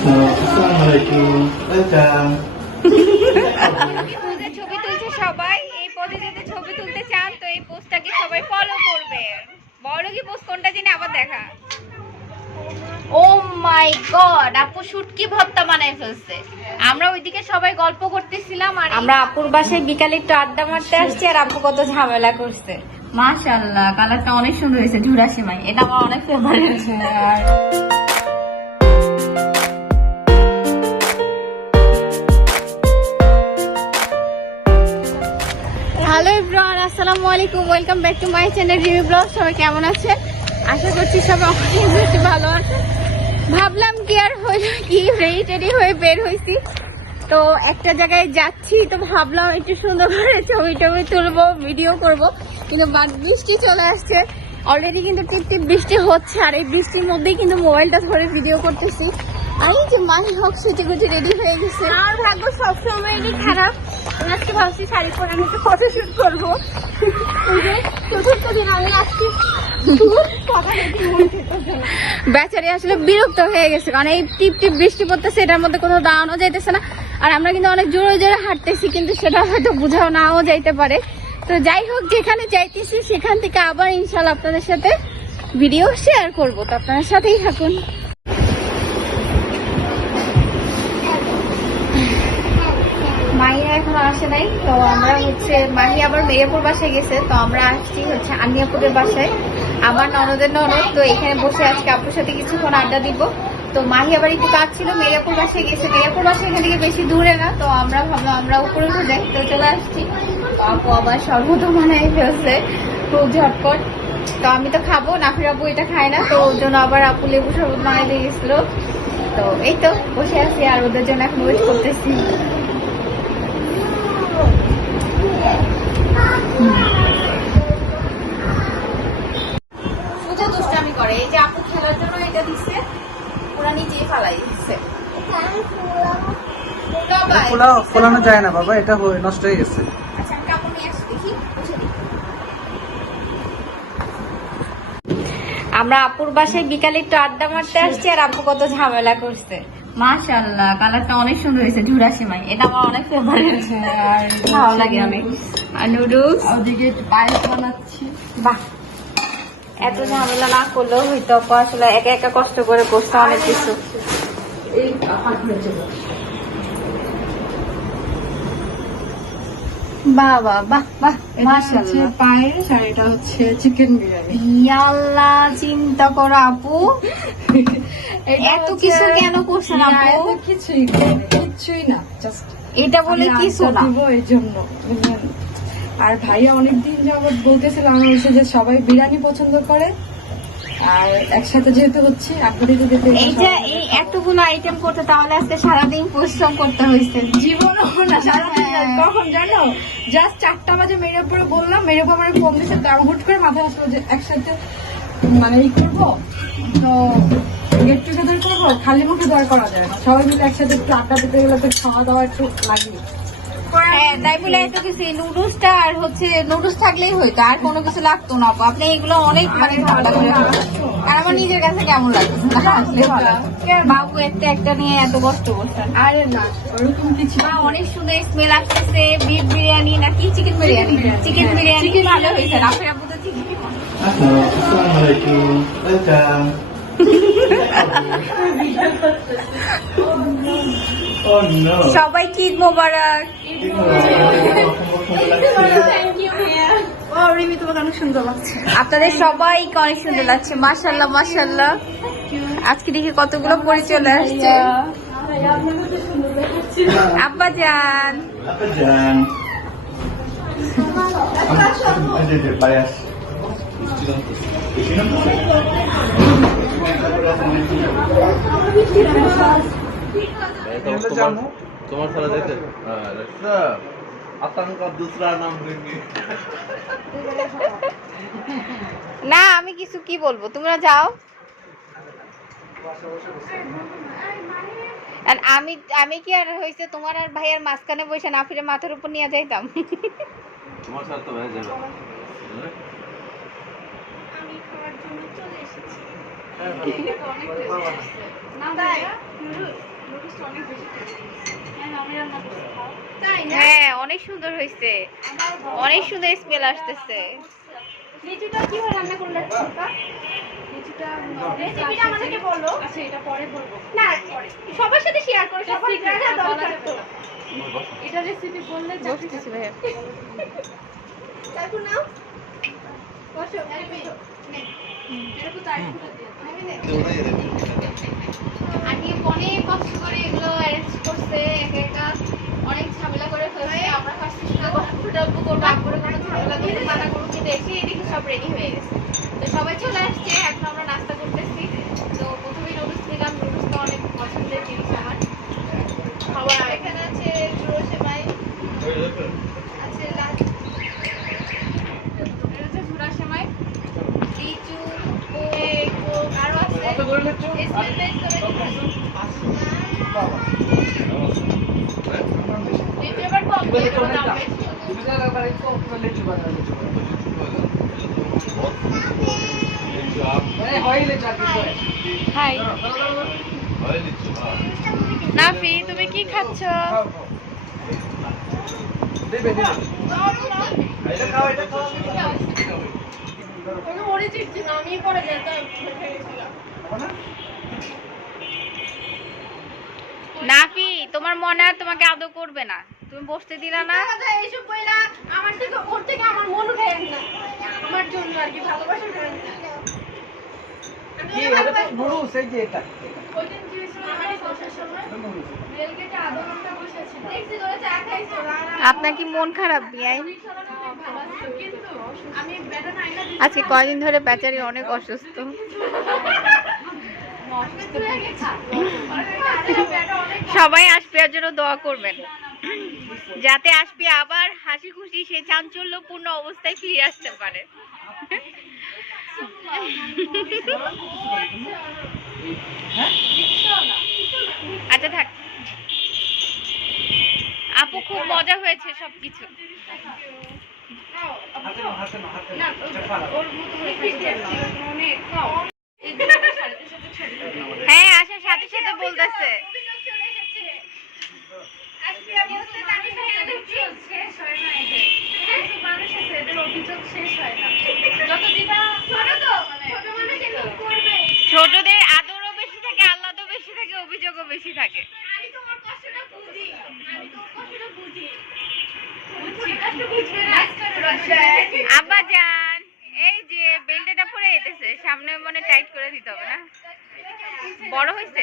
আসসালামালাইকুম welcome. ছবি তুলছে সবাই। এই পদে যদি ছবি তুলতে চান তো এই পোস্টটাকে সবাই ফলো করবে। বড় কি পোস্ট কোনটা জানি আবার দেখা। ও মাই গড, আপু শুটকি ভর্তা বানাই ফেলছে। আমরা ওইদিকে সবাই গল্প করতেছিলাম আর আমরা আপুর বাসায় বিকালে একটু আড্ডা মারতে আসছি আর আপু কত ঝামেলা করছে। মাশাআল্লাহ, কালারটা অনেক সুন্দর হয়েছে। ঝুরা সেমাই, এটা আমার অনেক ফেভারিট। আর হ্যালো এভরিওয়ান, আসসালামু আলাইকুম, welcome back to my channel Rimi blog. সবাই কেমন আছেন? আশা করছি সবাই অনেক বেশি ভালো আছে। ভাবলাম কি আর হইল কি, রেডি টেডি হয়ে বের হয়েছি তো একটা জায়গায় যাচ্ছি, তো ভাবলাম একটু সুন্দর করে ছবি টবি তুলবো, ভিডিও করব, কিন্তু বৃষ্টি চলে আসছে অলরেডি, কিন্তু টিপ টিপ বৃষ্টি হচ্ছে আর এই বৃষ্টির মধ্যেই কিন্তু মোবাইলটা ধরে ভিডিও করতেছি। আর এই যে মানে হোক সুচি কুচি রেডি হয়ে গেছে। আমার ভাগ্য সবসময়ই খারাপ। আমি আজকে ভাবছি শাড়ি পরে আমি একটু ফটোশুট করবো। চতুর্থ দিন আমি আজকে বেচারি আসলে বিরক্ত হয়ে গেছে, কারণ এই টিপ টিপ বৃষ্টি পড়তেছে, এটার মধ্যে কোথাও দাঁড়ানো যাইতেছে না। আর আমরা কিন্তু অনেক জোরে জোরে হাঁটতেছি, কিন্তু সেটা হয়তো বোঝাও নাও যাইতে পারে। তো যাই হোক, যেখানে যাইতেছি সেখান থেকে আবার ইনশাল্লাহ আপনাদের সাথে ভিডিও শেয়ার করবো, তো আপনাদের সাথেই থাকুন। মাহিরা এখনো আসে নাই, তো আমরা হচ্ছে মাহি আবার মেয়েপুর বাসায় গেছে, তো আমরা আসছি হচ্ছে আনিয়াপুরের বাসায়। আমার ননদের ননদ, তো এখানে বসে আজকে আপুর সাথে কিছুক্ষণ আড্ডা দিব। তো মাহি আবার একটু কাজ ছিল, মেয়েপুর বাসায় গেছে। মেয়েপুর বাসায় এখান থেকে বেশি দূরে না, তো আমরা ভাবলাম আমরা উপরে উঠে যাই, তো চলে আসছি। তো আপু আবার সর্বত বানাই ফেলছে খুব ঝটপট। তো আমি তো খাবো, নাফির আপু এটা খায় না, তো ওর জন্য আবার আপু লেবু শরবত বানাই দিয়ে গেছিল। তো এই তো বসে আছি আর ওদের জন্য এখন ওয়েট করতেছি। সোজা দুষ্টামি করে, এই যে আপু খেলার জন্য এটা দিচ্ছে, ওরা নিচেই ফালাই দিচ্ছে। ফোলানো যায় না বাবা, এটা নষ্ট হয়ে গেছে। আচ্ছা, আমি কাপড় নিয়ে আসি, দেখি বুঝে দিই। আমরা আপুর বাসায় বিকালে একটু আড্ডা মারতে আসছি আর আপু কত ঝামেলা করছে। মাশাআল্লাহ, কালারটা অনেক সুন্দর হয়েছে। ঝুরা সেমাই, এটা আমার অনেক ফেভারিট, আর ভালো লাগে অনেক। আর নুডলস, ওদিকে পায়েস বানাচ্ছি। বাহ, এত ঝামেলা না করলেও হইতো, আপু আসলে একা একা কষ্ট করে করছে অনেক কিছু। বাহ বাহ বাহ বাহ, মাশাআল্লাহ। পায়েস আর এটা হচ্ছে চিকেন বিরিয়ানি। ইয়াল্লাহ, চিন্তা করো আপু, এত কিছু কেন করছেন আপু? কিছুই না, জাস্ট এটা বলে কিছু না, এই জন্য। আর ভাইয়া অনেকদিন যাবত বলতেছিল আমার হচ্ছে যে সবাই বিরিয়ানি পছন্দ করে, আর একসাথে যেহেতু হচ্ছে এইটা এই এতগুলো আইটেম করতে তাহলে আজকে সারাদিন পরিশ্রম করতে হয়েছে। জীবনও না সারাদিন। কখন জানো, জাস্ট 4টা বাজে মেয়ের পরে বললাম, মেয়ের পর আমার ফোন দিচ্ছে, তার হুট করে মাথায় আসলো যে একসাথে মানে ই করবো, তো গেট টুগেদার করবো, খালি মুখে দর করা যায় না, সবাই মিলে একসাথে একটু আড্ডা দিতে গেলে তো খাওয়া দাওয়া একটু লাগে। হ্যাঁ, তাই বলে এত কিছু নুডলসটা আর হচ্ছে নুডলস থাকলেই হইতো, আর কোনো কিছু লাগতো না আপু। আপনি এগুলো অনেক মানে ঝামেলা করে ফেলছেন। আর আমার নিজের কাছে কেমন লাগছে না, আসলে ভালো। বাবু একটা নিয়ে এত কষ্ট করছেন। আরে না, ওরকম কিছু মা, অনেক সুন্দর স্মেল আসতেছে। বিফ বিরিয়ানি নাকি চিকেন বিরিয়ানি? চিকেন বিরিয়ানি ভালো হয়েছে। আপনার আপু তো চিকেন। আসসালামালাইকুম ওয়েলকাম। Oh no. সবাইকে ঈদ মোবারক। রিমি তোমাকে অনেক সুন্দর লাগছে। আপনাদের সবাইকে অনেক সুন্দর লাগছে। মাশাআল্লাহ মাশাআল্লাহ। আজকে দেখি কতগুলো পরি চলে আসছে। আব্বা জান, আপা জান। পায়াস। তোমার সারা যেতে আতঙ্ক দুসরা নাম দেंगे। না আমি কিছু কি বলবো, তোমরা যাও। আর আমি কি আর হয়েছে তোমার আর ভাইয়ার মাঝখানে বসে না ফিরে মাথার উপর নিয়ে যাইতাম। তোমার সাথে তো ভাই যাবে। আমি খাওয়ার জন্য চলে এসেছি। হ্যাঁ অনেক সুন্দর হয়েছে, অনেক সুন্দর স্মেল আসতেছে। লিচুটা কিভাবে রান্না করলে লিচুটা রেসিপিটা আমাদেরকে বলো। আচ্ছা এটা পরে বলবো না, সবার সাথে শেয়ার করে সবার জানা দরকার তো। এটা রেসিপি বললে বসতেছি ভাইয়া। তারপর নাও বসো এরকম তারিখ আগে অনেক কষ্ট করে এগুলো অ্যারেঞ্জ করছে, একা একা অনেক ঝামেলা করে ফেলছে। আমরা ফার্স্টে শুধু গল্প করবো, তারপরে কোনো ঝামেলা করে মানা করবো, কিন্তু এসে এদিকে সব রেডি হয়ে গেছে। তো সবাই চলে আসছে, এখন আমরা নাস্তা করতেছি। তো প্রথমেই নুডলস নিলাম, নুডলস তো অনেক পছন্দের জিনিস আমার খাবার। এখানে আছে চুরো সেমাই, আছে ঝুরা সেমাই, লিচু, আরো আছে হাই নাফি, তুমি কি খাচ্ছ? নাফি তোমার মনে আর তোমাকে আদৌ করবে না, তুমি বসতে দিলা না। এইসব বইলা আমার থেকে ওর থেকে আমার মন উঠে না, আমার জন্য আর কি ভালোবাসা করেন না। কি এটা তো নুডলস এই যে এটা ওই দিন কি হয়েছিল আমার বসার সময় রেলগেটে আধা ঘন্টা বসেছিল, ট্যাক্সি করে চা খাইছো। আপনার কি মন খারাপ বিয়াই? কিন্তু আমি বেটা নাইলা আজকে কয়দিন ধরে বেচারি অনেক অসুস্থ। সবাই আসপিয়ার জন্য দোয়া করবেন, যাতে আসপিয়া আবার হাসি খুশি সেই চাঞ্চল্যপূর্ণ অবস্থায় ফিরে আসতে পারে। আচ্ছা থাক আপু, খুব মজা হয়েছে সবকিছু। হ্যাঁ আসার সাথে সাথে বলতেছে ছোটদের আদরও বেশি থাকে, আহ্লাদও বেশি থাকে, অভিযোগও বেশি থাকে। আব্বা জান এই যে বেল্টটা পরে যেতেছে, সামনে মনে টাইট করে দিতে হবে না? বড় হয়েছে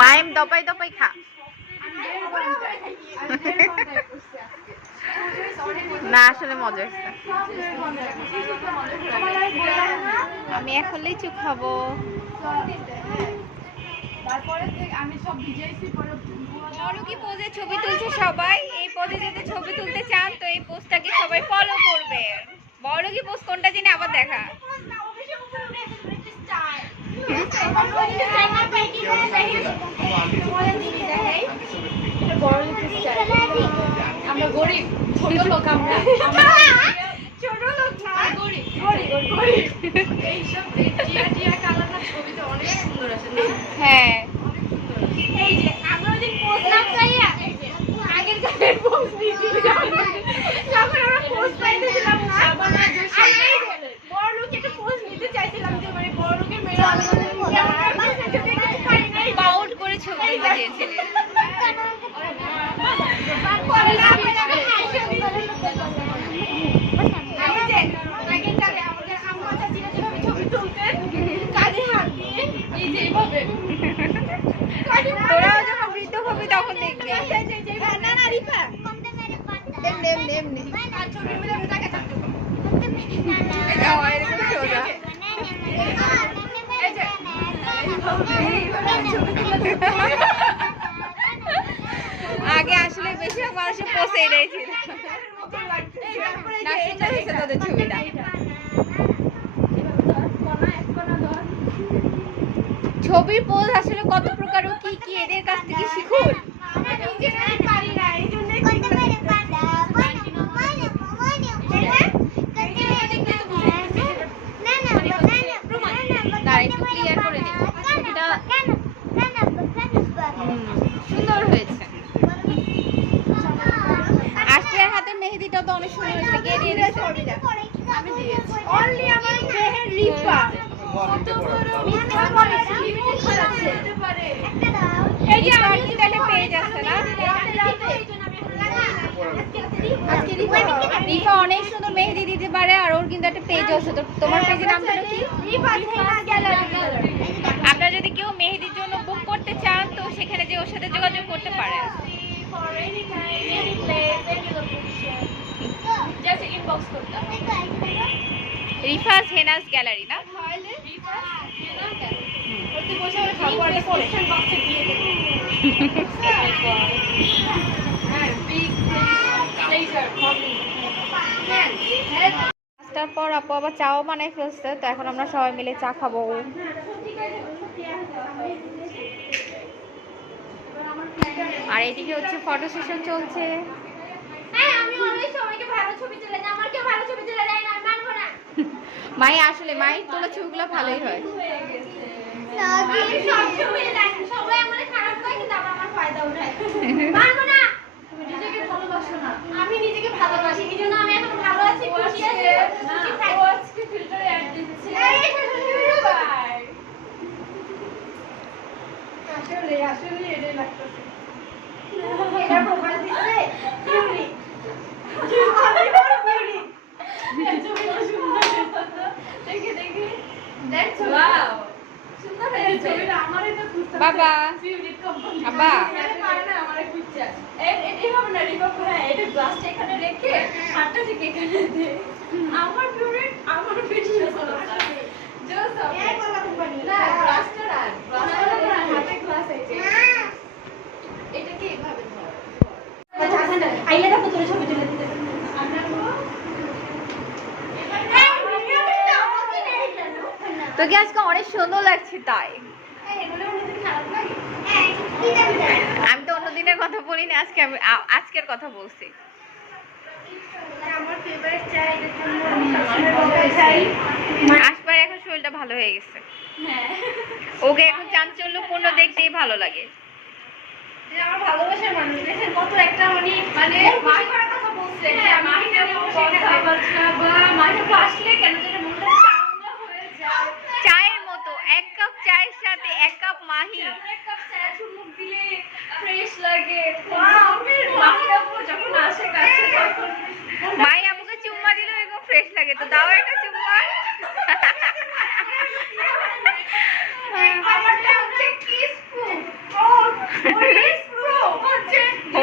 মায়েম দপাই দপাই খা। না আসলে মজা হচ্ছে। আমি এখন লিচু খাবো। বড়কি পোজে ছবি তুলছে সবাই, এই পোজে যদি ছবি তুলতে চান তো এই পোজটাকে সবাই ফলো করবে। বড়কি পোজ কোনটা জানি আবার দেখা। আমরা গরিব, ছোট লোক, আমরা ছোট লোক না, গরিব গরিব। এইসব জিয়া জিয়া কালারটা ছবিতে অনেক সুন্দর আছে না? হ্যাঁ এই যে আমরা ওই দিন পোস্ট না পাইয়া, এই যে আগের কালের পোস্ট দিয়েছিলাম, যখন আমরা পোস্ট পাইতেছিলাম না, বড় লোক একটা পোস্ট নিতে চাইছিলাম যে মানে বড় লোকের মেয়ে পাউট করে ছবি দিয়েছিলেন। তোরাও যখন বৃদ্ধ হবি তখন দেখবি। আগে আসলে বেশিরভাগ মানুষের পোষে এটাই ছিল না, সুন্দর হয়েছে তাদের ছবিটা। ছবির পোজ আসলে কত প্রকার ও কি কি এদের কাছ থেকে শিখুন। একটু ক্লিয়ার করে দিই, এটা সুন্দর হয়েছে। আজকের হাতে মেহেদিটা তো অনেক সুন্দর হয়েছে। কে দিয়ে দিয়েছে? আমি দিয়েছি। অনলি আমার মেহের রিফা কত বড় মিথ্যা বলেছে, লিমিটেড করেছে এই যে আমার কিন্তু একটা পেজ আছে না, রিফা অনেক সুন্দর মেহেদি দিতে পারে আর ওর কিন্তু একটা পেজ আছে। তো তোমার পেজের নামটা কি? আপনারা যদি কেউ মেহেদির জন্য বুক করতে চান তো সেখানে যে ওর সাথে যোগাযোগ করতে পারেন। রিফাস হেনাস গ্যালারি না? তারপর আপু আবার চাও বানাই ফেলছে, তো এখন আমরা সবাই মিলে চা খাবো। আর এদিকে হচ্ছে ফটো সেশন চলছে। মাই আসলে মাই তোলা ছবিগুলো ভালোই হয়। আমি নিজেকে ভালোবাসি, এই জন্য আমি এখন ভালো আছি, খুশি আছি। আসলে আসলে এটাই লাগতেছে। এটা প্রোফাইল দিছে কিউরি আমি বড় কিউরি ছবিটা সুন্দর দেখে দেখে দ্যাটস ওয়াও সুন্দর এই ছবিটা আমারই তো খুঁজতে বাবা কিউরি কোম্পানি আব্বা পারে না আমারে খুঁজছে এই হবে না রিপা হ্যাঁ এটা গ্লাসটা এখানে রেখে হাতটা ঠিক এখানে দে আমার ফেভারিট আমার ফেভারিট জোস এই কোলা কোম্পানি না গ্লাসটা রাখ গ্লাসটা হাতে গ্লাস আছে এটা কি এভাবে ধর আইয়াটা কত ছবি তুলে দিতে তো কি আজকে অনেক সুন্দর লাগছে তাই। আমি তো অন্য দিনের কথা বলিনি, আজকে আমি আজকের কথা বলছি। আমার ফেভারিট চা এর জন্য আমি সবসময় চাই আসবার এখন শরীরটা ভালো হয়ে গেছে। হ্যাঁ ওকে এখন চাঞ্চল্যপূর্ণ দেখতেই ভালো লাগে। আমার ভালোবাসার মানুষ দেখেন কত একটা মানে মাহি করার কথা বলছে হ্যাঁ মাহি কথাবার্তা বা মাহি আসলে কেন যেন মনটা চাঙ্গা হয়ে যায় চায়ের মতো এক কাপ চায়ের সাথে এক কাপ মাহি, এক কাপ চা চুমুক দিলে ফ্রেশ লাগে। ওয়াও মাহি আপু যখন আসে কাছে তখন মাই আপুকে চুম্মা দিলে এরকম ফ্রেশ লাগে। তো দাও একটা চুম্মা। আমারটা হচ্ছে কিস ফুড ও কিস প্রো হচ্ছে ও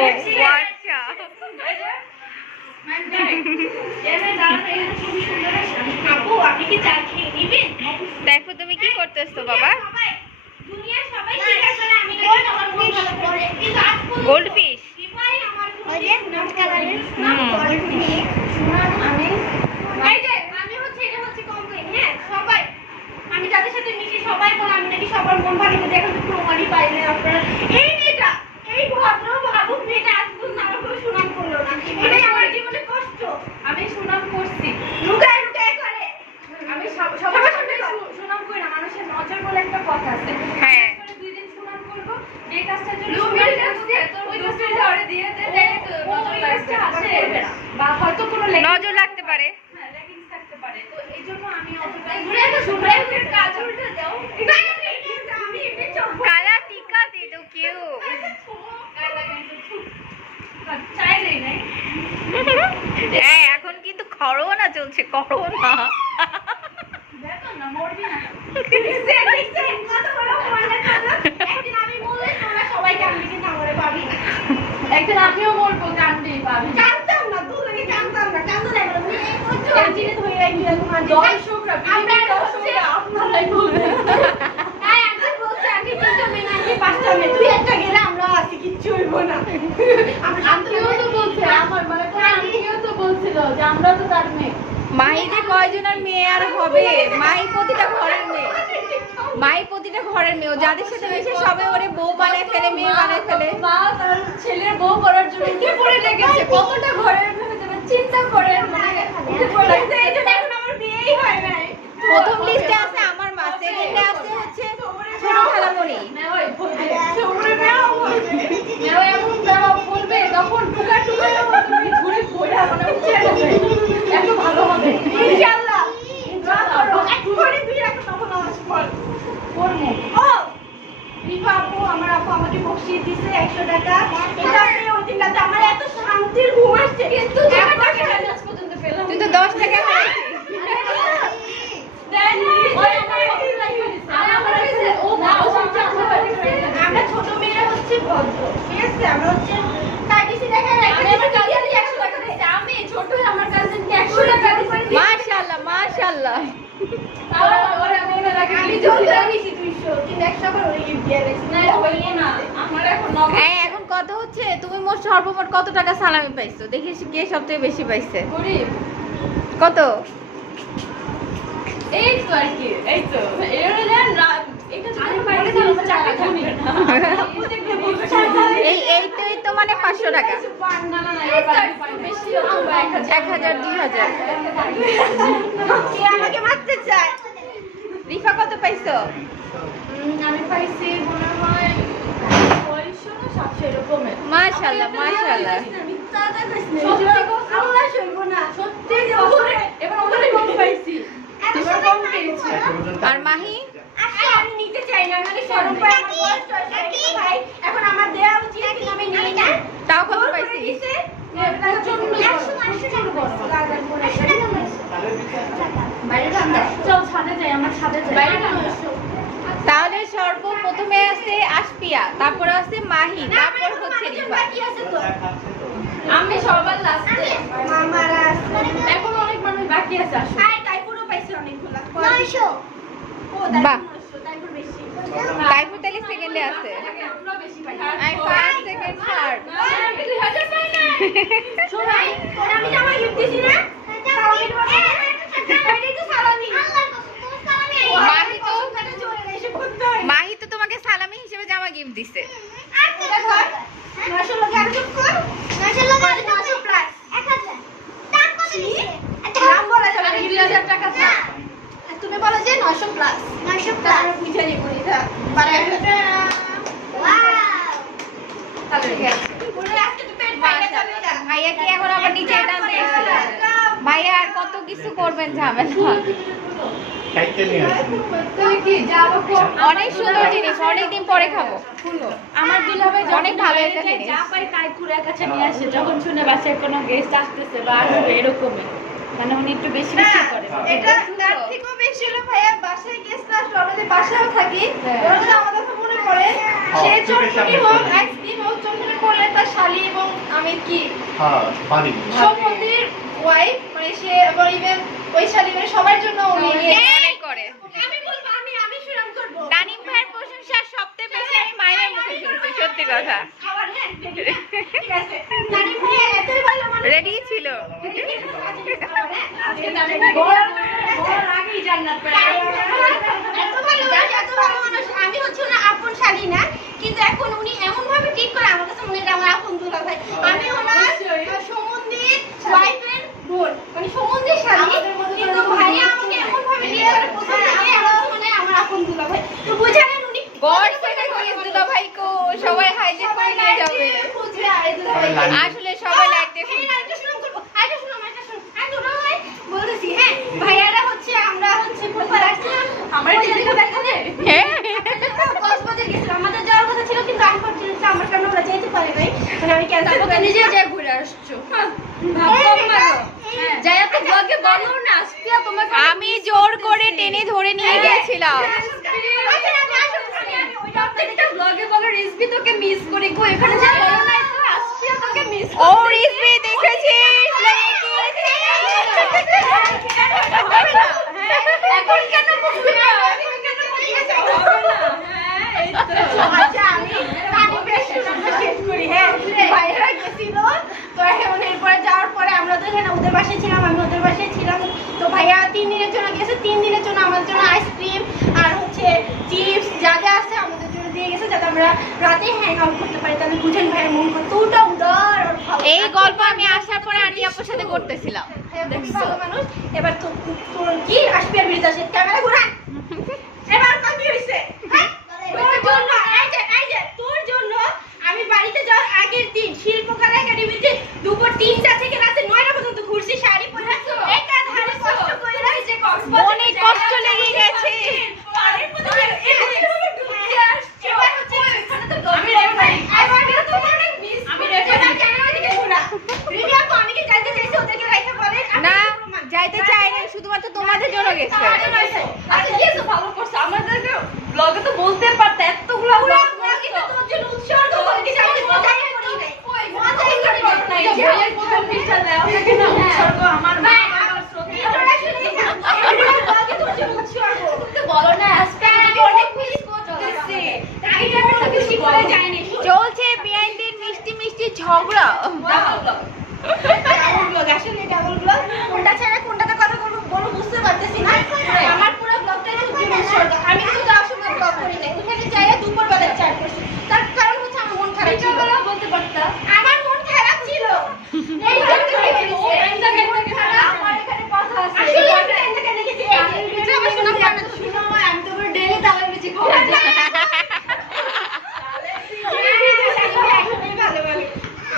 আচ্ছা আপু আপনি কি চা খেয়ে নিবেন? দেখো তুমি কি করতেছো বাবা? দুনিয়ার সবাই স্বীকার করে আমি নাকি সবার মন ভালো করে কিন্তু আজ পর্যন্ত গোল্ড ফিশ সিপাই আমার ওই যে নাচ কালারের আমি এই যে আমি হচ্ছে এটা হচ্ছে কমপ্লেইন হ্যাঁ সবাই আমি যাদের সাথে মিশি সবাই বলে আমি নাকি সবার মন ভালো করে এখন তো প্রমাণই পাইলে আপনারা এই মেয়েটা এই ভদ্র ভাবুক মেয়েটা আজ পর্যন্ত আমার কোনো সুনাম করলো না এটাই আমার জীবনে কষ্ট আমি সুনাম করছি লুকায় লুকায় করে আমি সবার সামনে সুনাম করি না মানুষের নজর বলে একটা কথা আছে হ্যাঁ দুই দিন সুনাম করব যে কাজটার জন্য সুনাম করছে ওই কাজটা ধরে দিয়ে দে ওই কাজটা আসে বা হয়তো কোনো নজর লাগতে পারে। হ্যাঁ লেগিংস থাকতে পারে তো এই জন্য আমি অতটা ঘুরে তো সুনাম করে কাজ উল্টে দাও না আমি এমনি চলব কালা টিকা দে তো কেউ চাই নেই নাই হ্যাঁ এখন কিন্তু করোনা চলছে, করোনা। দেখো না মরবি না দেখতে কত বড় মরলে একদিন আমি বললে তোমরা সবাই কাঁদবে কিন্তু আমারে পাবি না একদিন আমিও মরবো কাঁদতেই পাবি কাঁদতাম না তুই নাকি কাঁদতাম না কাঁদো না বলে এই কত জিনিস ধরে রাখি তোমার দর্শকরা আমরা দর্শকরা আপনারাই বলবেন হ্যাঁ আমি বলছি আমি তিনটা মেয়ে না আমি পাঁচটা মেয়ে তুই একটা গেলে আমরা আসি কিচ্ছু হইব না আমিও তো বলছি আমার মানে আমিও তো বলছিল যে আমরা তো তার মেয়ে মাহি যে কয়জনের মেয়ে আর হবে, মাহি প্রতিটা ঘরের মেয়ে। মাই প্রতিটা ঘরের মেয়ে, ও যাদের সাথে মিশে সবাই ওরে বউ বানায় ফেলে, মেয়ে বানায় ফেলে। মা তার ছেলের বউ করার জন্য উঠে পড়ে লেগেছে, কতটা ঘরের ভেতরে চিন্তা করে মানে উঠে পড়ে লেগেছে। এই জন্য এখন আমার বিয়েই হয় নাই। প্রথম লিস্টে আছে আমার মা, সেকেন্ডে আছে হচ্ছে ছোট খালামণি। বলবে তখন টুকা টুকা ঘুরে ঘুরে মানে উঠে যাবে, এত ভালো হবে ইনশাআল্লাহ। এক্ষুনি তুই একটা তখন নামাজ পড় পড়বো। ও রিফা আপু, আমার আপু আমাকে বকশিয়ে দিছে 100 টাকা। এটা আমি ওই দিনটাতে আমার এত শান্তির ঘুম আসছে, কিন্তু টাকা আজ পর্যন্ত পেলাম। তুই তো 10 টাকা পেয়েছিস। আমরা ছোট মেয়েরা হচ্ছে ভদ্র, ঠিক আছে? আমরা হচ্ছে কাটিসি দেখা যায়, আমি ছোট আমার কাজিনকে 100 টাকা দিছি। মাশাআল্লাহ মাশাআল্লাহ। আমি জলদি দিছি 200, কিন্তু 100 করে ওই গিফট দিয়ে দিছি। না হইলো না, আমার এখন এই এখন কথা হচ্ছে তুমি মোট সর্বমোট কত টাকা সালামি পাইছো? দেখিস কে সবথেকে বেশি পাইছে। গরিব কত? এই তো আর কি, এই তো এর এটা যদি পাইলে তাহলে আমার চাকরি থাকবে না। এই তো মানে 500 টাকা, না না না, এটা বেশি হবে 1000 2000। কে আমাকে মারতে চায়? রিফা কত পাইছো? আমি পাইছি মনে হয় 600 না 700 এরকমের। মাশাআল্লাহ মাশাআল্লাহ। আল্লাহ শুনব না, সত্যি এবার ওখানে কম পাইছি, এবার কম পেয়েছি। আর মাহি? আমি নিতে চাই না, আমি শরম পাই, আমার কষ্ট হয় ভাই। এখন আমার দেয়া উচিত, কিন্তু আমি নিই না। তাও কত পাইছিস? তাহলে সর্বপ্রথমে আছে আশপিয়া, তারপরে আছে মাহি, তারপর হচ্ছে রিফা। আমি সবার লাস্টে, এখন অনেক মানুষ বাকি আছে। তাই পুরো পাইছি অনেকগুলা 900। ও বাহ। তাইপুর বেশি, তাইপুর তাহলে সেকেন্ডে আছে। পুরো বেশি পাইছি। আমি ফার্স্ট সেকেন্ড থার্ড। আমি 2000 পাই না। শোনাই তোরা আমি জামা গিফট দিছি না, সালামি দিবা না। এটাই তো সালামি। মাহি তো চলে এসে করতে হয়। মাহি তো তোমাকে সালামি হিসেবে জামা গিফট দিছে। এটা ধর 900 লোক আর চুপ কর। 900 লোক আর 900 প্লাস 1000 দাম কত দিছে? দাম বলা যাবে না, 2000 টাকা না। তুমি বলো যে 900 প্লাস 900 প্লাস বুঝে নিব এটা 1200। ওয়াও, তাহলে ঠিক আছে। পুরো আজকে তো পেট পাইয়া যাবে না। ভাইয়া কি এখন আবার নিচে টানতে এসেছে? ভাইয়া আর কত কিছু করবেন ঝামেলা। খাইতে নিয়ে আসি। তুমি কি যাবো? অনেক সুন্দর জিনিস, অনেকদিন পরে খাবো। আমার দুলাভাই অনেক ভালো একটা জিনিস। যা পাই তাই কুড়ার কাছে নিয়ে আসে, যখন শুনে বাসায় কোনো গেস্ট আসতেছে বা আসবে এরকমই, মানে উনি একটু বেশি বেশি করে। এটা তার থেকেও বেশি হলো ভাইয়া বাসায় গেস্ট না আসলে আমরা যে বাসায়ও থাকি, ওরা যদি আমাদের কথা মনে করে, সে চটপটি হোক আইসক্রিম হোক, চটপটি করলে তার শালি এবং আমি কি হ্যাঁ, পানি। সম্বন্ধীর ওয়াইফ, মানে সে এবং ইভেন ওই শালি মানে সবার জন্য উনি অনেক করে। আমি বলবো আমি সুনাম করবো। তানিম ভাইয়ের প্রশংসা সবচেয়ে বেশি আমি মায়ের মুখে শুনছি, সত্যি কথা। আবার হ্যাঁ, ঠিক আছে। তানিম ভাইয়া এতই ভালো মানুষ। রেডি ছিল। আমি হচ্ছে ওনার আপন শালী না, কিন্তু এখন উনি এমন ভাবে ঠিক করে আমার কাছে মনে হয় আমার আপন দুলা ভাই। আমি ওনার সম্বন্ধীর ওয়াইফের বোন, মানে সম্বন্ধীর শালী, কিন্তু ভাইয়া আমাকে এমন ভাবে দিয়ে পছন্দ করে আমার কাছে মনে হয় আমার আপন দুলা ভাই। তো বুঝালেন উনি গড় থেকে করিস দুলা ভাই কো সবাই হাইজেক করে নিয়ে যাবে। বুঝে আয় দুলা ভাই। আসলে সবাই লাইক দেখুন। বলতেছি হ্যাঁ, ভাইয়ারা হচ্ছে আমরা হচ্ছে প্রপার আসছিলাম, আমরা টিভিতে দেখালে হ্যাঁ কক্সবাজার গেছিলাম, আমাদের যাওয়ার কথা ছিল, কিন্তু আনফরচুনেটলি আমার কারণে ওরা যেতে পারে নাই, মানে আমি ক্যান্সেল করে নিজে যা ঘুরে আসছো। যাইয়া তো ব্লগে বলো না, আজকে তোমাকে আমি জোর করে টেনে ধরে নিয়ে গেছিলাম। ব্লগে বলো রিজভি তোকে মিস করি, কো এখানে যা বলো না তো আজকে তোকে মিস ও রিজভি দেখেছিস? এখন কেন বুঝবি না? এখন কেন বুঝবি না? হ্যাঁ, এই তো। আচ্ছা, আমি বেশ শেষ করি। হ্যাঁ, ভাইরা গেছিল, তো এখন এরপরে যাওয়ার পরে আমরা তো এখানে ওদের বাসায় ছিলাম, আমি ওদের বাসায় ছিলাম। তো ভাইয়া 3 দিনের জন্য গেছে, 3 দিনের জন্য আমার জন্য আইসক্রিম আর হচ্ছে হচ্ছে চিপস যা যা আছে আমাদের জন্য দিয়ে গেছে যাতে আমরা রাতে হ্যাং আউট করতে পারি। তাহলে বুঝেন ভাইয়ের মন কতটা উদার আর ভালো। এই গল্প আমি আসার পরে আন্টি আপুর সাথে করতেছিলাম। ভালো মানুষ। এবার তো তোর কি আসবে আর বিরত আসে ক্যামেরা ঘুরান। এবার কি হইছে? হ্যাঁ তোর জন্য এই যে তোর জন্য আমি বাড়িতে যাওয়ার আগের দিন শিল্পকলা একাডেমিতে দুপুর 3টা থেকে রাতে 9টা পর্যন্ত ঘুরছি শাড়ি পরে একা ধারে কষ্ট করে যে অনেক কষ্ট লেগে গেছে। পাড়ের মধ্যে এভাবে ঢুকে আসছে। এবার হচ্ছে আমি রেফারি তো অনেক মিস আমি রেফারি ক্যামেরা দিকে ঘোরা রিডিয়া তো অনেকে যাইতে চাইছে ওদেরকে রাইখা বলে না যাইতে চাইনি, শুধুমাত্র তোমাদের জন্য গেছে। আচ্ছা গিয়েছো ভালো করছো আমাদেরকে ব্লগে তো বলতে পারতে এতগুলো ব্লগ কিন্তু তোর জন্য উৎসর্গ করে দিছি আমি মজাই করি নাই ওই মজাই করি নাই যে ভাইয়ের প্রথম পৃষ্ঠা দেয় ওটাকে না উৎসর্গ আমার মা আমার শ্রদ্ধা এটা ব্লগে তোর জন্য উৎসর্গ তুমি তো বলো না আজকে আমি অনেক মিস করতেছি তাই আমি তো কিছু করে যাইনি চলছে বিআইনদের মিষ্টি মিষ্টি ঝগড়া। ডাবল ব্লগ আসলে ডাবল ব্লগ কোনটা ছাড়া কোনটাতে কথা বলবো বুঝতে পারতেছি না। আমার পুরো ব্লগটাই তোর জন্য উৎসর্গ। আমি কিন্তু যাওয়ার সময় ব্লগ করি নাই ওখানে যাইয়া দুপুর বেলায় চাট করছি। তার কারণ হচ্ছে আমার মন খারাপ ছিল বলতে পারতা আমার মন খারাপ ছিল এই জন্য মন খারাপ আমার এখানে কথা আছে আসলে আমি এখানে লিখেছি এটা আমার শোনা পড়ে না শুনো আমি তো ডেইলি তালের বিচি খাওয়া যায় ভালো ভালো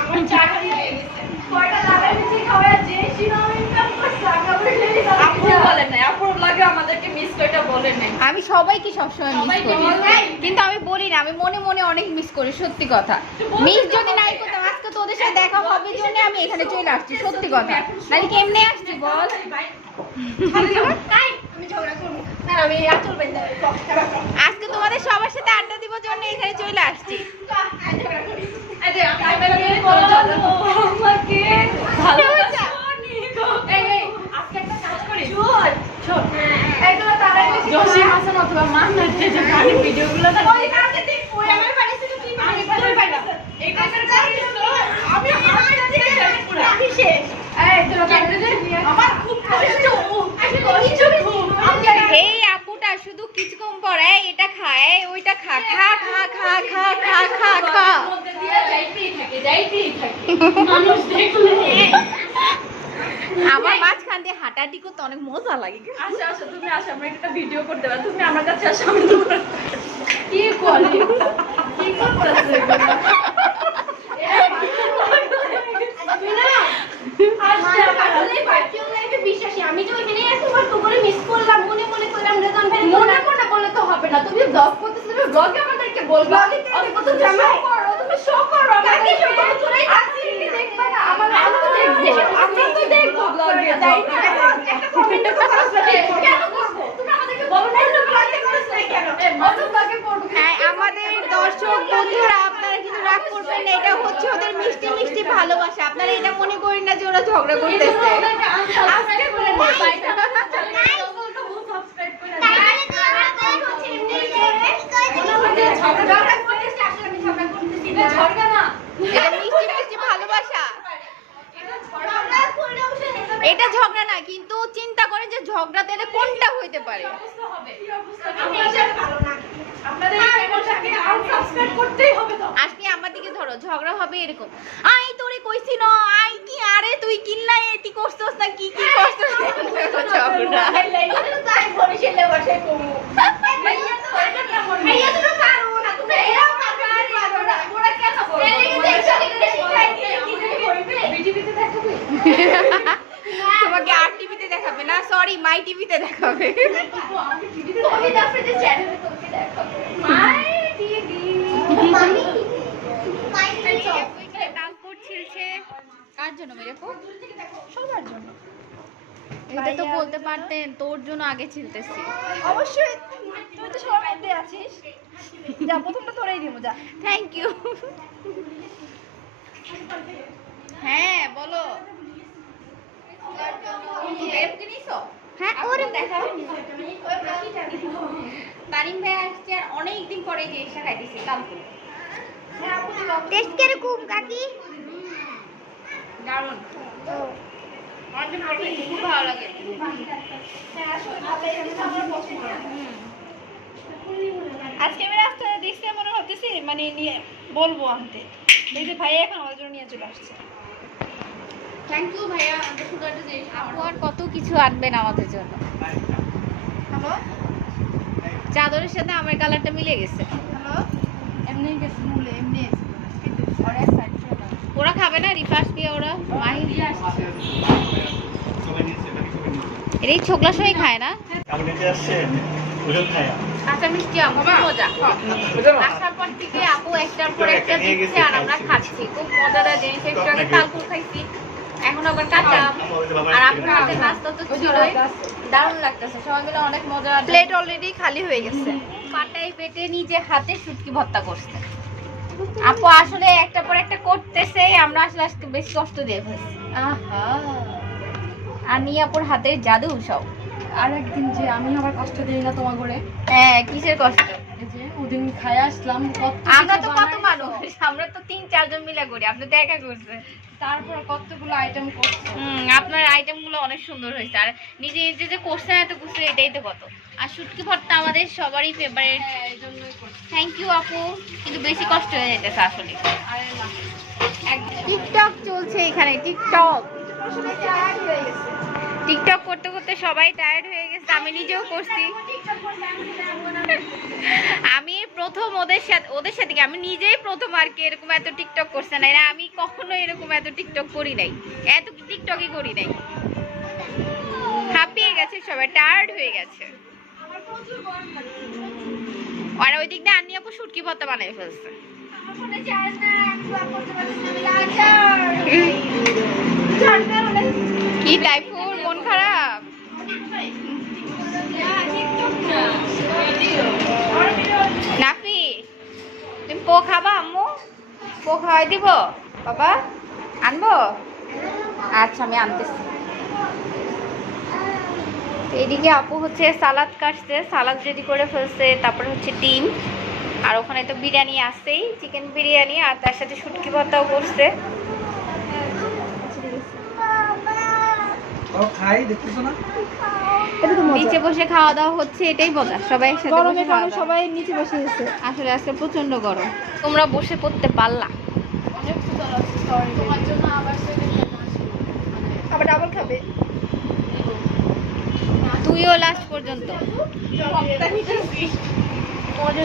আমার চাকরি হয়ে গেছে কয়টা তালের বিচি খাওয়া যে শুনো ইনকাম করছে আমরা ডেইলি আপু বলেন না আপুর লাগে আমাদেরকে মিস কইটা বলেন না আমি সবাইকে সবসময় মিস করি, কিন্তু আমি বলি না, আমি মনে মনে অনেক মিস করি, সত্যি কথা। মিস যদি নাই করতাম আজকে তোদের সাথে দেখা হবে জন্য আমি এখানে চলে আসছি, সত্যি কথা। নাহলে কেমনে আসছি বল? আমি ঝগড়া করব না আমি আচল বেঁধে আজকে তোমাদের সবার সাথে আড্ডা দিব জন্য এখানে চলে আসছি। ঝগড়া করি আরে আমি আমাকে ভালোবাসা এই এই আজকে একটা কাজ করি চল চল এগুলো তারাই জসি হাসান অথবা মান্নার যে গাড়ি ভিডিওগুলো না ওই কাছে তুই ওই আমার বাড়ি থেকে তুই বাড়ি তোর বাড়ি এই কাজের কাজ আমি হাতটা থেকে পুরো আমি শেষ এই তোর আমার খুব কষ্ট আমি কষ্ট খুব এই আপুটা শুধু কিছুক্ষণ পরে এটা খায় ওইটা খা খা খা খা খা খা খা খা মধ্যে দিয়ে যাইতেই থাকে মানুষ দেখলে আমার মাঝখান দিয়ে হাঁটাহাঁটি করতে অনেক মজা লাগে। আচ্ছা আচ্ছা তুমি আসো আমরা একটা ভিডিও করতে পারি তুমি আমার কাছে আসো আমি তোমার কি করি কি করতেছ বিশ্বাসী আমি তো এখানে এত বার তো করে মিস করলাম মনে মনে করলাম রেজান ভাই মনে মনে বলে তো হবে না তুমি ব্লগ করতেছ তুমি ব্লগে আমাদেরকে বলবা অল্প তো জামা করো তুমি শো করো আমাকে শো করো তোরাই আসি দেখবা না আমরা তো দেখব আমরা তো দেখব ব্লগে তাই না একটা কমেন্ট করতে আসবে কেন করব তুমি আমাদেরকে বলো না তো ব্লগে করছ না কেন অন্য ব্লগে করব হ্যাঁ আমাদের দর্শক বন্ধুরা আপনারা কিন্তু রাগ করবেন না, এটা হচ্ছে ওদের মিষ্টি মিষ্টি ভালোবাসা। আপনারা এটা মনে করেন না যে ওরা ঝগড়া করতেছে। আজকে বলে না বাই সাবস্ক্রাইব করে তাহলে তো আমরা কল হচ্ছে এমনি করে ঝগড়া করতেছি আসলে আমি ঝগড়া করতেছি না ঝগড়া না এটা মিষ্টি মিষ্টি ভালোবাসা, ঝগড়া করলেও সে এটা ঝগড়া না, কিন্তু চিন্তা করে যে ঝগড়া তাহলে কোনটা হইতে পারে। অবস্থা হবে আমি এটা ভালো না আপনাদের এই চ্যানেলটাকে আনসাবস্ক্রাইব করতেই হবে তো। আজকে আমার দিকে ধরো ঝগড়া হবে এরকম, আই তোরে কইছি না আই কি আরে তুই কিল্লা এটি করছস না কি কি করছস ঝগড়া। তাই বরিশালে বসে কমু ভাইয়া তো এটা না ভাইয়া তো পারো না তুমি এরাও পারবে না ওরা কেন বলবো এই দেখছো কি শিখাই দিয়ে কি জানি করবে বিটিভিতে দেখাবে তোমাকে আর টিভিতে দেখাবে না, সরি মাই টিভিতে দেখাবে। আমি টিভিতে ওই দাফেতে চ্যানেলে তোকে দেখাবে মাই টিভি মাই টিভি তালপুর ছিলছে কার জন্য মেরে পো? সবার জন্য এটা তো বলতে পারতেন তোর জন্য আগে ছিলতেছি। অবশ্যই তুই তো সবার মধ্যে আছিস যা প্রথমটা তোরাই দিব যা থ্যাংক ইউ। হ্যাঁ বলো। হ্যাঁ ওরে দেখাও। তারিম ভাই আসছে আর অনেকদিন পরে যে এসে খাইতেছি তালপুর। টেস্ট কিরকম কাকি? দারুণ। অনেক খুব ভালো লাগে। হ্যাঁ আসলে ভালো লাগে আমার পছন্দ আজকে আমি রাস্তায় দেখছি মনে হতেছি মানে নিয়ে বলবো আনতে দেখি ভাই এখন আমার জন্য নিয়ে চলে আসছে। থ্যাংক ইউ ভাইয়া এত সুন্দর একটা জিনিস আপু আর কত কিছু আনবেন আমাদের জন্য। হ্যালো চাদরের সাথে আমার কালারটা মিলে গেছে। হ্যালো এমনি গেছে মূলে এমনি ওরা খাবে না রিফাস দিয়ে ওরা মাহি এই ছোকলা সবাই খায় না। আপনি যে আসছেন ওটাও খায়া কাঁচা মিষ্টি আম খুব মজা। আসার পর থেকে আপু একটার পর একটা দিচ্ছে আর আমরা খাচ্ছি, খুব মজাদার জিনিস। একটু আগে তালকুল খাইছি, এখন আবার কাঁচা আম। আর আপনার হাতে নাস্তা তো ছিলই, দারুণ লাগতেছে। সবাই মিলে অনেক মজা। প্লেট অলরেডি খালি হয়ে গেছে। পাটাই পেটে নিজে হাতে শুটকি ভর্তা করছে আপু। আসলে একটা পর একটা করতেছে, আমরা আসলে আজকে বেশি কষ্ট দিয়ে ফেলছি। আহা আর নিয়ে আপুর হাতের জাদু সব। আর একদিন যে আমি আবার কষ্ট দিই না তোমার করে, হ্যাঁ কিসের কষ্ট? এই যে ওদিন খাই আসলাম কত আমরা তো কিছু কত বানাইছো। মানুষ, আমরা তো 3-4 জন মিলে করি, আপনি তো একা করছেন। তারপর কতগুলো আইটেম করছো। আপনার আইটেম গুলো অনেক সুন্দর হয়েছে। আর নিজে নিজে যে করছেন এত কিছু, এটাই তো কত। আর শুটকি ভর্তা আমাদের সবারই ফেভারিট। হ্যাঁ এই জন্যই করছি। থ্যাংক ইউ আপু, কিন্তু বেশি কষ্ট হয়ে যেতেছে আসলে। আরে না টিকটক চলছে এখানে, টিকটক আসলে টায়ার্ড হয়ে গেছে। টিকটক করতে করতে সবাই টায়ার্ড হয়ে গেছে, আমি নিজেও করছি। আমি প্রথম ওদের সাথে কি আমি নিজেই প্রথম আর কি এরকম এত টিকটক করছে না। আমি কখনো এরকম এত টিকটক করি নাই, এত টিকটকই করি নাই। হাঁপিয়ে গেছে সবাই, টায়ার্ড হয়ে গেছে। আর ওই দিক দিয়ে আন্নি আপু শুটকি ভর্তা বানাই ফেলছে। কি টাইফুন, মন খারাপ? নাফি তুমি পো খাবা? আম্মু পো খাওয়াই দিব? বাবা আনবো? আচ্ছা আমি আনতেছি। এদিকে আপু হচ্ছে সালাদ কাটছে, সালাদ রেডি করে ফেলছে। তারপর হচ্ছে ডিম, আর ওখানে তো বিরিয়ানি আছেই, চিকেন বিরিয়ানি, আর তার সাথে শুটকি ভর্তাও করছে। ও খাই দেখতেছো না? নিচে বসে খাওয়া দাওয়া হচ্ছে, এটাই মজা। সবাই একসাথে গরমের বসে খাওয়া কারণে দাওয়া। সবাই নিচে বসে গেছে। আসলে আজকে প্রচন্ড গরম, তোমরা বসে পড়তে পারলা। অনেক ক্ষুধা লাগছে, সরি। তোমার জন্য আবার আবার ডাবল খাবে। তুইও লাস্ট পর্যন্ত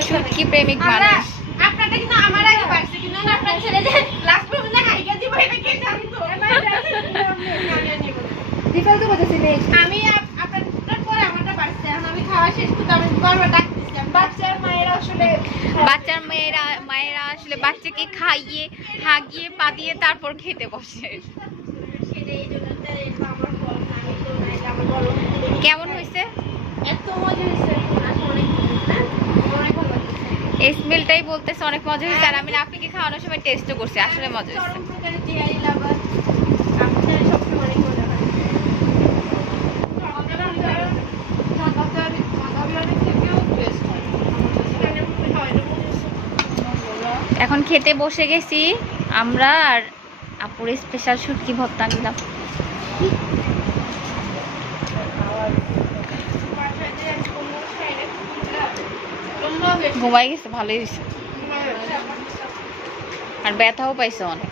শুটকি প্রেমিক মানুষ। আপনারটা কিন্তু আমার আগে বাড়ছে, কিন্তু আপনার ছেলে যে লাস্ট পর্যন্ত হাইকা দিব এটা কে জানি তো। ডিফল্ট বলতেছি নেক্সট। আমি আপনার পরে আমারটা বাড়ছে, এখন আমি খাওয়া শেষ করতে আমি বারবার ডাকতেছিলাম। বাচ্চার মায়েরা আসলে বাচ্চার মায়েরা আসলে বাচ্চাকে খাইয়ে হাগিয়ে পা দিয়ে তারপর খেতে বসে। কেমন হয়েছে? এত মজা হয়েছে, আসলে অনেক ভালো লাগছে। এই স্মেলটাই বলতেছে অনেক মজা হয়েছে। আর আমি নাফিকে খাওয়ানোর সময় টেস্টও করছি, আসলে মজা হয়েছে। চরম প্রকারের টিআই লাভার আপনার সবসময় অনেক মজা হয়। এখন খেতে বসে গেছি আমরা, আর আপুর স্পেশাল শুটকি ভর্তা নিলাম। ঘুমাই গেছে, ভালোই হয়েছে। আর ব্যথাও পাইছে অনেক।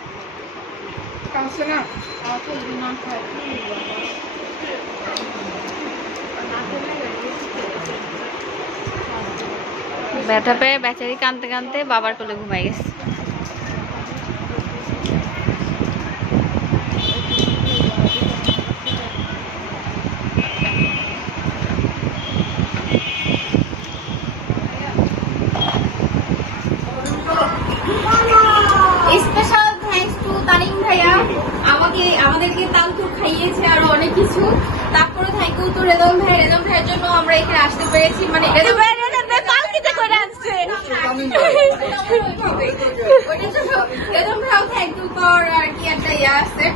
ব্যথা পেয়ে বেচারি কাঁদতে কাঁদতে বাবার কোলে ঘুমাই গেছে। স্পেশাল থ্যাঙ্কস টু তানিম ভাইয়া, আমাদেরকে তালকুর খাইয়েছে আর অনেক কিছু। তারপরে থ্যাংক ইউ টু রেদম ভাইয়ের জন্য আমরা এখানে আসতে পেরেছি। মানে রেদম ভাই পালকিতে করে আসছে, ওইটার জন্য রেদম ভাইও থ্যাংক ইউ ফর আর কি একটা ইয়ে আছে।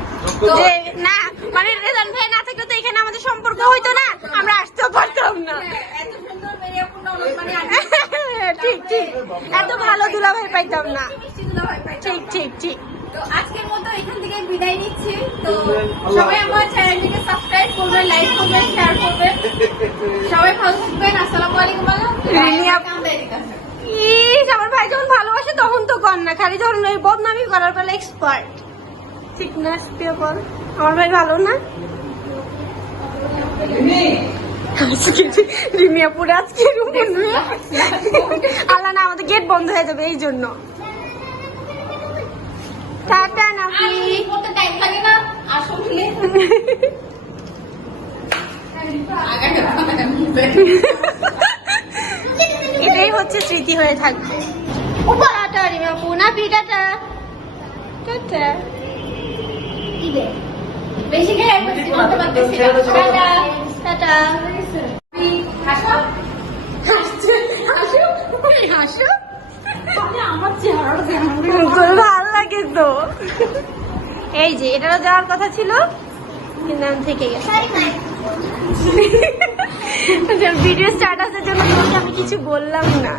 তো না মানে রেদম ভাই না থাকলে তো এখানে আমাদের সম্পর্ক হইতো না, আমরা আসতেও পারতাম না। এত সুন্দর মেরিয়াপূর্ণ মানে হ্যাঁ ঠিক ঠিক এত ভালো দুলাভাই পাইতাম না ঠিক ঠিক ঠিক তো আজকের মতো এখান থেকে বিদায় নিচ্ছি। তো সবাই আমার চ্যানেলটিকে সাবস্ক্রাইব করবেন, লাইক করবেন, শেয়ার করবেন। সবাই ভালো থাকবেন। আসসালামু আলাইকুম। ইস, আমার ভাই যখন ভালোবাসে তখন তো কর না, খালি যখন ওই বদনামি করার বেলা এক্সপার্ট। ঠিক না প্রিয় বল, আমার ভাই ভালো না? আজকে রিমিয়াপুর আজকে আল্লাহ না, আমাদের গেট বন্ধ হয়ে যাবে এই জন্য। টাটা নাকি টাইম লাগে না আসলে এটাই হচ্ছে স্মৃতি হয়ে থাকবে। টাটা রিমিয়াপু, না পি টাটা টাটা। বেশি খেয়ে বলতে পারতেছি না। Tata tata. হাসো হাসো হাসো, আমার চেহারাটা দেখো। ভালো লাগে তো। এই যে এটারও যাওয়ার কথা ছিল কিন্তু আমি থেকে গেছে। ভিডিও স্ট্যাটাসের জন্য তোমাকে আমি কিছু বললাম না।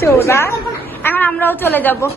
চোরা, এখন আমরাও চলে যাব।